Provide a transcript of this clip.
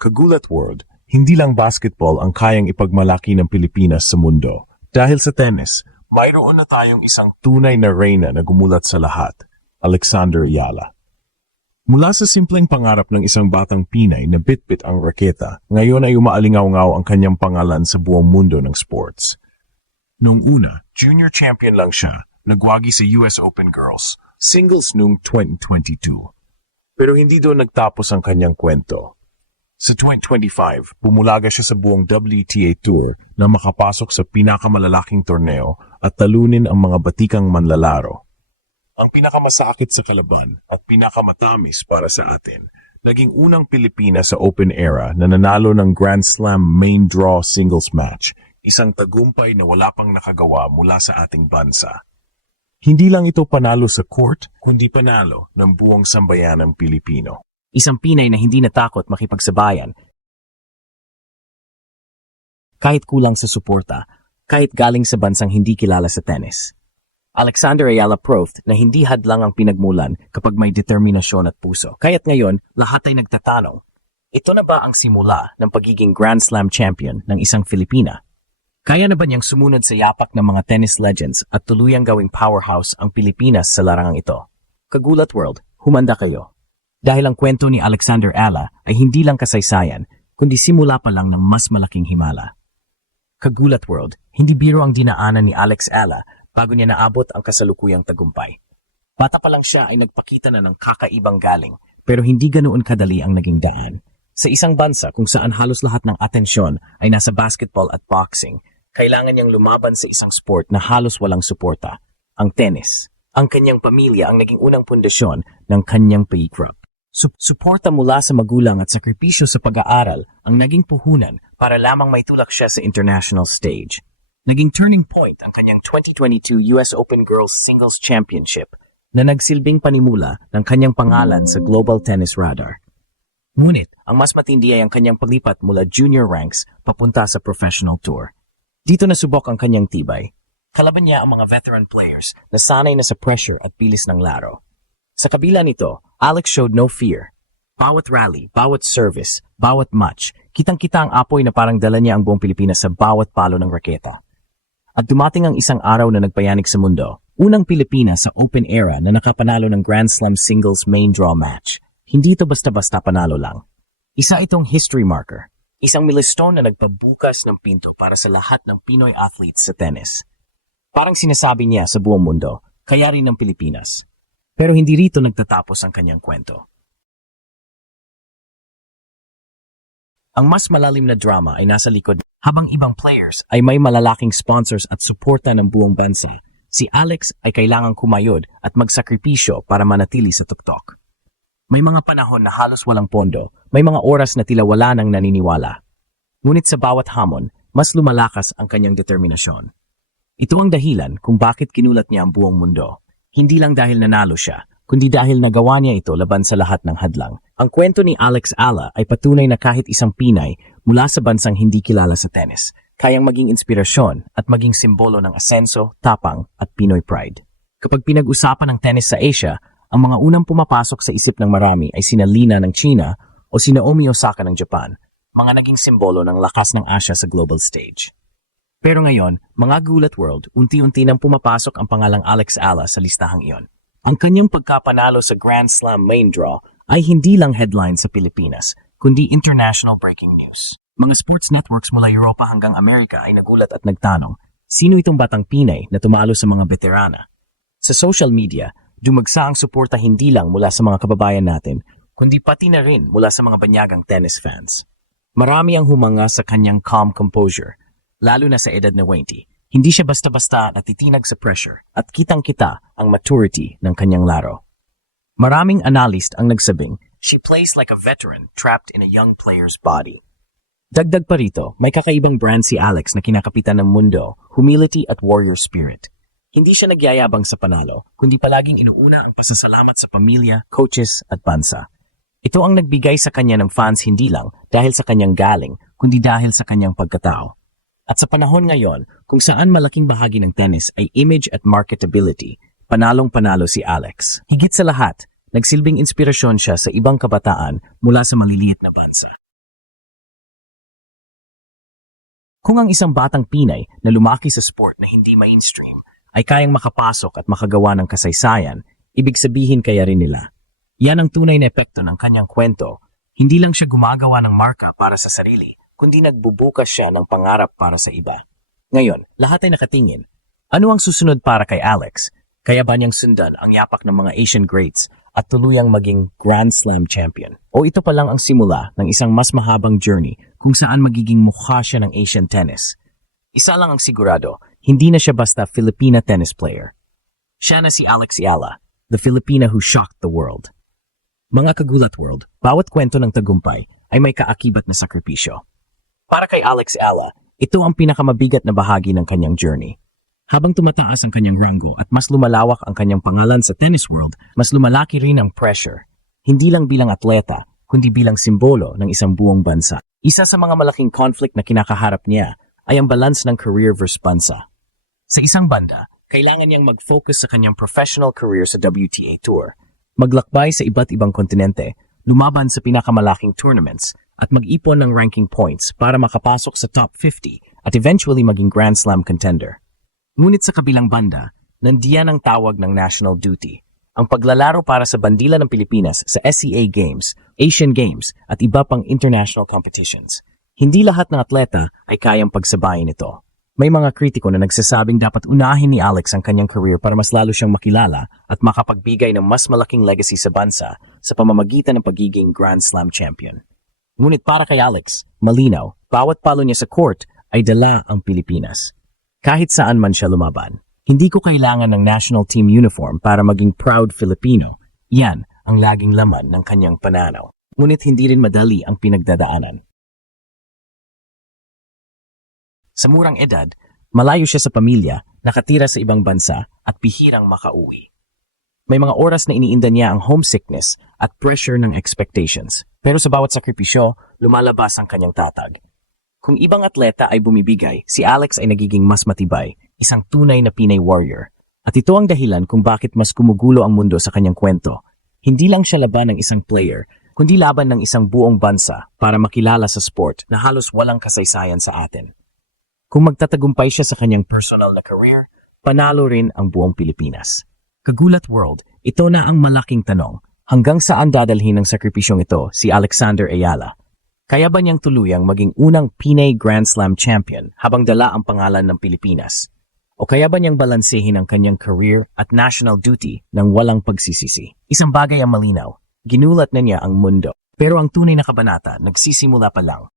Kagulat World, hindi lang basketball ang kayang ipagmalaki ng Pilipinas sa mundo. Dahil sa tennis, mayroon na tayong isang tunay na reyna na gumulat sa lahat, Alexander Ayala. Mula sa simpleng pangarap ng isang batang Pinay na bitbit ang raketa, ngayon ay umaalingaw-ngaw ang kanyang pangalan sa buong mundo ng sports. Noong una, junior champion lang siya, nagwagi sa US Open Girls, singles noong 2022. Pero hindi doon nagtapos ang kanyang kwento. Sa 2025, bumulaga siya sa buong WTA Tour na makapasok sa pinakamalalaking torneo at talunin ang mga batikang manlalaro. Ang pinakamasakit sa kalaban at pinakamatamis para sa atin, naging unang Pilipina sa Open era na nanalo ng Grand Slam main draw singles match, isang tagumpay na wala pang nakagawa mula sa ating bansa. Hindi lang ito panalo sa court, kundi panalo ng buong sambayanang Pilipino. Isang Pinay na hindi natakot makipagsabayan. Kahit kulang sa suporta, kahit galing sa bansang hindi kilala sa tennis. Alexander Ayala proved na hindi hadlang ang pinagmulan kapag may determinasyon at puso. Kaya't ngayon, lahat ay nagtatanong, ito na ba ang simula ng pagiging Grand Slam champion ng isang Filipina? Kaya na ba niyang sumunod sa yapak ng mga tennis legends at tuluyang gawing powerhouse ang Pilipinas sa larangang ito? Kagulat World, humanda kayo. Dahil ang kwento ni Alexander Ayala ay hindi lang kasaysayan, kundi simula pa lang ng mas malaking himala. Kagulat World, hindi biro ang dinaanan ni Alex Ayala bago niya naabot ang kasalukuyang tagumpay. Bata pa lang siya ay nagpakita na ng kakaibang galing, pero hindi ganoon kadali ang naging daan. Sa isang bansa kung saan halos lahat ng atensyon ay nasa basketball at boxing, kailangan niyang lumaban sa isang sport na halos walang suporta, ang tennis. Ang kanyang pamilya ang naging unang pundasyon ng kanyang pagkikrap. Suporta mula sa magulang at sakripisyo sa pag-aaral ang naging puhunan para lamang maitulak siya sa international stage. Naging turning point ang kanyang 2022 US Open Girls Singles Championship na nagsilbing panimula ng kanyang pangalan sa Global Tennis Radar. Ngunit, ang mas matindi ay ang kanyang paglipat mula junior ranks papunta sa professional tour. Dito nasubok ang kanyang tibay. Kalaban niya ang mga veteran players na sanay na sa pressure at bilis ng laro. Sa kabila nito, Alex showed no fear. Bawat rally, bawat service, bawat match, kitang-kita ang apoy na parang dala niya ang buong Pilipinas sa bawat palo ng raketa. At dumating ang isang araw na nagpayanig sa mundo, unang Pilipina sa Open era na nakapanalo ng Grand Slam singles main draw match. Hindi ito basta-basta panalo lang. Isa itong history marker, isang milestone na nagpabukas ng pinto para sa lahat ng Pinoy athletes sa tennis. Parang sinasabi niya sa buong mundo, kaya rin ng Pilipinas. Pero hindi rito nagtatapos ang kanyang kwento. Ang mas malalim na drama ay nasa likod. Habang ibang players ay may malalaking sponsors at suporta ng buong bansa, si Alex ay kailangang kumayod at magsakripisyo para manatili sa tuktok. May mga panahon na halos walang pondo, may mga oras na tila wala nang naniniwala. Ngunit sa bawat hamon, mas lumalakas ang kanyang determinasyon. Ito ang dahilan kung bakit kinulat niya ang buong mundo. Hindi lang dahil nanalo siya, kundi dahil nagawa niya ito laban sa lahat ng hadlang. Ang kwento ni Alex Ayala ay patunay na kahit isang Pinay mula sa bansang hindi kilala sa tennis, kayang maging inspirasyon at maging simbolo ng asenso, tapang at Pinoy pride. Kapag pinag-usapan ng tennis sa Asia, ang mga unang pumapasok sa isip ng marami ay sina Lina ng China o sina Naomi Osaka ng Japan, mga naging simbolo ng lakas ng Asia sa global stage. Pero ngayon, mga Gulat World, unti-unti nang pumapasok ang pangalang Alex Ayala sa listahang iyon. Ang kanyang pagkapanalo sa Grand Slam main draw ay hindi lang headline sa Pilipinas, kundi international breaking news. Mga sports networks mula Europa hanggang Amerika ay nagulat at nagtanong, sino itong batang Pinay na tumalo sa mga veterana? Sa social media, dumagsa ang suporta hindi lang mula sa mga kababayan natin, kundi pati na rin mula sa mga banyagang tennis fans. Marami ang humanga sa kanyang calm composure, lalo na sa edad na 20. Hindi siya basta-basta natitinag sa pressure at kitang-kita ang maturity ng kanyang laro. Maraming analyst ang nagsabing, she plays like a veteran trapped in a young player's body. Dagdag pa rito, may kakaibang brand si Alex na kinakapitan ng mundo, humility at warrior spirit. Hindi siya nagyayabang sa panalo, kundi palaging inuuna ang pasasalamat sa pamilya, coaches at bansa. Ito ang nagbigay sa kanya ng fans hindi lang dahil sa kanyang galing, kundi dahil sa kanyang pagkatao. At sa panahon ngayon, kung saan malaking bahagi ng tennis ay image at marketability, panalong-panalo si Alex. Higit sa lahat, nagsilbing inspirasyon siya sa ibang kabataan mula sa maliliit na bansa. Kung ang isang batang Pinay na lumaki sa sport na hindi mainstream ay kayang makapasok at makagawa ng kasaysayan, ibig sabihin kaya rin nila. Yan ang tunay na epekto ng kanyang kwento. Hindi lang siya gumagawa ng marka para sa sarili, kundi nagbubukas siya ng pangarap para sa iba. Ngayon, lahat ay nakatingin. Ano ang susunod para kay Alex? Kaya ba niyang sundan ang yapak ng mga Asian greats at tuluyang maging Grand Slam champion? O ito pa lang ang simula ng isang mas mahabang journey kung saan magiging mukha siya ng Asian tennis? Isa lang ang sigurado, hindi na siya basta Filipina tennis player. Siya na si Alex Ayala, the Filipina who shocked the world. Mga kagulat world, bawat kwento ng tagumpay ay may kaakibat na sakripisyo. Para kay Alex Ayala, ito ang pinakamabigat na bahagi ng kanyang journey. Habang tumataas ang kanyang ranggo at mas lumalawak ang kanyang pangalan sa tennis world, mas lumalaki rin ang pressure. Hindi lang bilang atleta, kundi bilang simbolo ng isang buong bansa. Isa sa mga malaking conflict na kinakaharap niya ay ang balance ng career versus bansa. Sa isang banda, kailangan niyang mag-focus sa kanyang professional career sa WTA Tour, maglakbay sa iba't ibang kontinente, lumaban sa pinakamalaking tournaments, at mag-ipon ng ranking points para makapasok sa top 50 at eventually maging Grand Slam contender. Ngunit sa kabilang banda, nandiyan ang tawag ng national duty, ang paglalaro para sa bandila ng Pilipinas sa SEA Games, Asian Games at iba pang international competitions. Hindi lahat ng atleta ay kayang pagsabayin ito. May mga kritiko na nagsasabing dapat unahin ni Alex ang kanyang career para mas lalo siyang makilala at makapagbigay ng mas malaking legacy sa bansa sa pamamagitan ng pagiging Grand Slam champion. Ngunit para kay Alex, malinaw, bawat palo niya sa court ay dala ang Pilipinas. Kahit saan man siya lumaban, hindi ko kailangan ng national team uniform para maging proud Filipino. Yan ang laging laman ng kanyang pananaw. Ngunit hindi rin madali ang pinagdadaanan. Sa murang edad, malayo siya sa pamilya, nakatira sa ibang bansa at bihirang makauwi. May mga oras na iniinda niya ang homesickness at pressure ng expectations. Pero sa bawat sakripisyo, lumalabas ang kanyang tatag. Kung ibang atleta ay bumibigay, si Alex ay nagiging mas matibay, isang tunay na Pinay warrior. At ito ang dahilan kung bakit mas kumugulo ang mundo sa kanyang kwento. Hindi lang siya laban ng isang player, kundi laban ng isang buong bansa para makilala sa sport na halos walang kasaysayan sa atin. Kung magtatagumpay siya sa kanyang personal na career, panalo rin ang buong Pilipinas. Kagulat world, ito na ang malaking tanong. Hanggang saan dadalhin ng sakripisyong ito si Alexander Ayala? Kaya ba niyang tuluyang maging unang Pinay Grand Slam champion habang dala ang pangalan ng Pilipinas? O kaya ba niyang balansehin ang kanyang career at national duty ng walang pagsisisi? Isang bagay ang malinaw, ginulat na niya ang mundo. Pero ang tunay na kabanata nagsisimula pa lang.